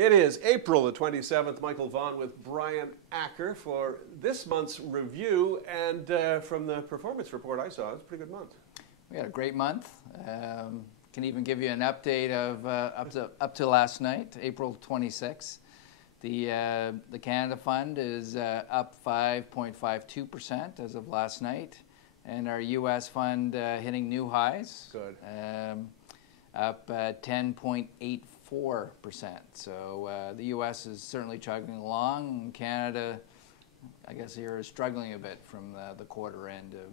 It is April the 27th. Michael Vaughn with Brian Acker for this month's review. And from the performance report I saw, it was a pretty good month. We had a great month. Can even give you an update of up to last night, April 26th. The Canada Fund is up 5.52% as of last night. And our U.S. fund hitting new highs. Good. Up 10.84%. So the U.S. is certainly chugging along. Canada, I guess, here is struggling a bit from the quarter end of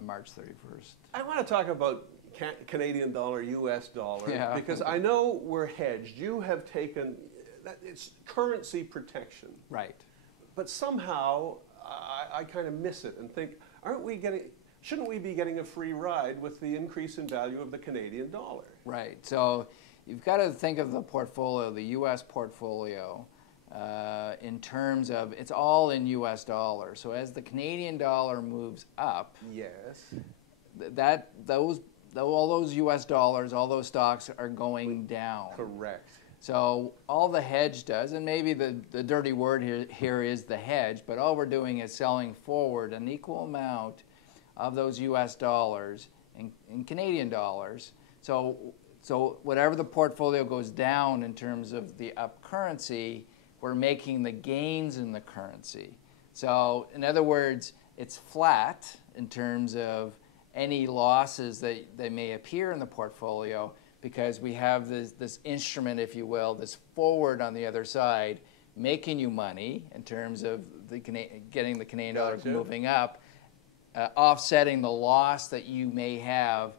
March 31st. I want to talk about Canadian dollar, U.S. dollar, yeah. Because I know we're hedged. You have taken, it's currency protection. Right. But somehow I kind of miss it and think, shouldn't we be getting a free ride with the increase in value of the Canadian dollar? Right. So you've got to think of the portfolio, the U.S. portfolio, in terms of it's all in U.S. dollars. So as the Canadian dollar moves up, yes, all those U.S. dollars, all those stocks are going down. Correct. So all the hedge does, and maybe the dirty word here is the hedge, but all we're doing is selling forward an equal amount of those U.S. dollars in Canadian dollars. So whatever the portfolio goes down in terms of the up currency, we're making the gains in the currency. So in other words, it's flat in terms of any losses that may appear in the portfolio, because we have this instrument, if you will, this forward on the other side, making you money in terms of getting the Canadian dollar moving up, offsetting the loss that you may have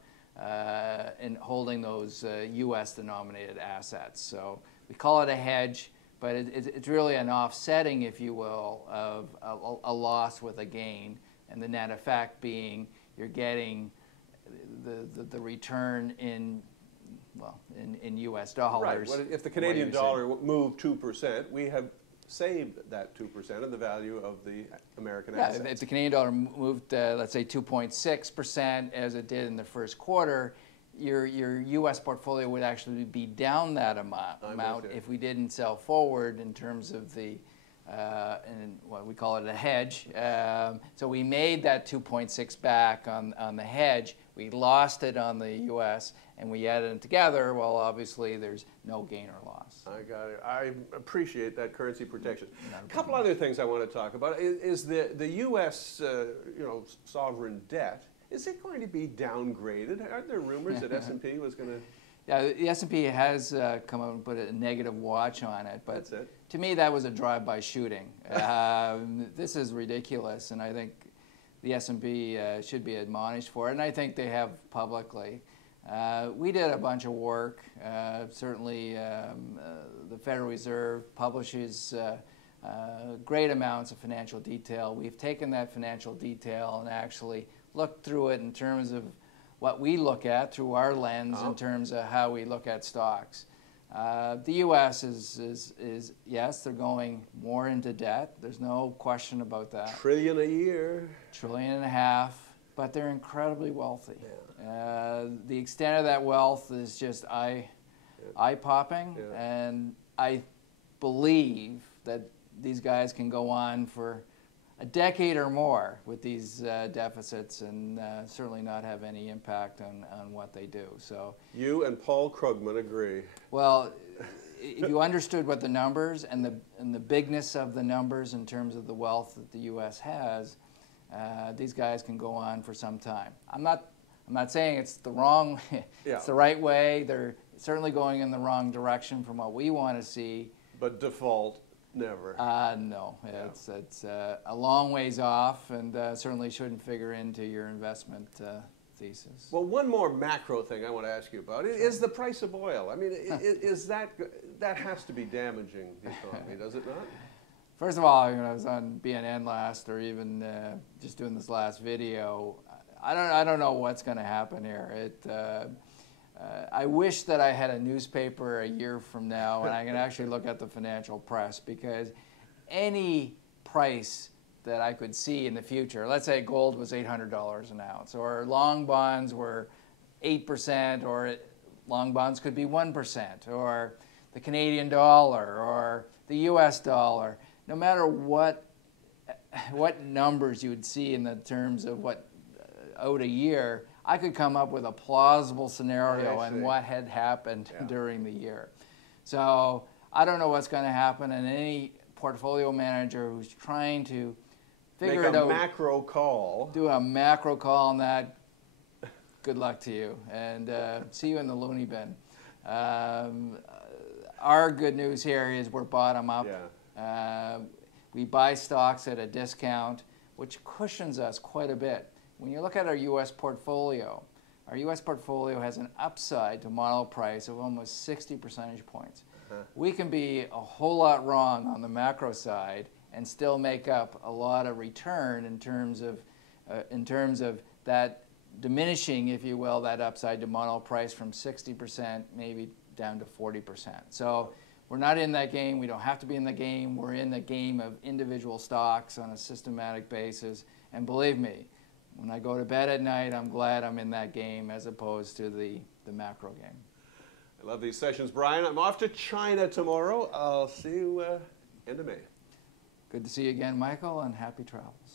in holding those U.S. denominated assets. So we call it a hedge, but it's really an offsetting, if you will, of a loss with a gain, and the net effect being you're getting the return in U.S. dollars. Right. Well, if the Canadian dollar moved 2%, we have saved that 2% of the value of the American assets. If the Canadian dollar moved, let's say, 2.6% as it did in the first quarter, your U.S. portfolio would actually be down that amount if we didn't sell forward in terms of the, and what we call it a hedge. So we made that 2.6 back on the hedge. We lost it on the U.S. and we added them together. Well, obviously, there's no gain or loss. I got it. I appreciate that currency protection. A couple other things I want to talk about is the U.S. Sovereign debt. Is it going to be downgraded? Aren't there rumors that S&P was going to? Yeah, the S&P has come out and put a negative watch on it, but that's it. To me, that was a drive-by shooting. This is ridiculous, and I think the S&P should be admonished for it, and I think they have publicly. We did a bunch of work. Certainly, the Federal Reserve publishes great amounts of financial detail. We've taken that financial detail and actually looked through it in terms of what we look at through our lens in terms of how we look at stocks. The U.S. is yes, they're going more into debt. There's no question about that. $1 trillion a year. $1.5 trillion, but they're incredibly wealthy. Yeah. The extent of that wealth is just eye-popping, and I believe that these guys can go on for a decade or more with these deficits and certainly not have any impact on what they do. So you and Paul Krugman agree. Well, if you understood what the numbers and the bigness of the numbers in terms of the wealth that the U.S. has, these guys can go on for some time. I'm not saying it's the wrong, it's the right way. They're certainly going in the wrong direction from what we want to see. But default. Never. No, it's a long ways off, and certainly shouldn't figure into your investment thesis. Well, one more macro thing I want to ask you about is the price of oil. I mean, is that has to be damaging the economy, does it not? First of all, I was on BNN last, or even just doing this last video. I don't know what's going to happen here. I wish that I had a newspaper a year from now and I can actually look at the financial press, because any price that I could see in the future, let's say gold was $800 an ounce, or long bonds were 8%, or long bonds could be 1%, or the Canadian dollar or the US dollar, no matter what numbers you would see in the terms of what out a year, I could come up with a plausible scenario on what had happened during the year. So I don't know what's going to happen, and any portfolio manager who's trying to figure it out, make a macro call, do a macro call on that, good luck to you, and see you in the loony bin. Our good news here is we're bottom up. We buy stocks at a discount, which cushions us quite a bit. When you look at our U.S. portfolio has an upside to model price of almost 60 percentage points. We can be a whole lot wrong on the macro side and still make up a lot of return in terms of that diminishing, if you will, that upside to model price from 60% maybe down to 40%. So we're not in that game. We don't have to be in the game. We're in the game of individual stocks on a systematic basis. And believe me, when I go to bed at night, I'm glad I'm in that game as opposed to the macro game. I love these sessions, Brian. I'm off to China tomorrow. I'll see you end of May. Good to see you again, Michael, and happy travels.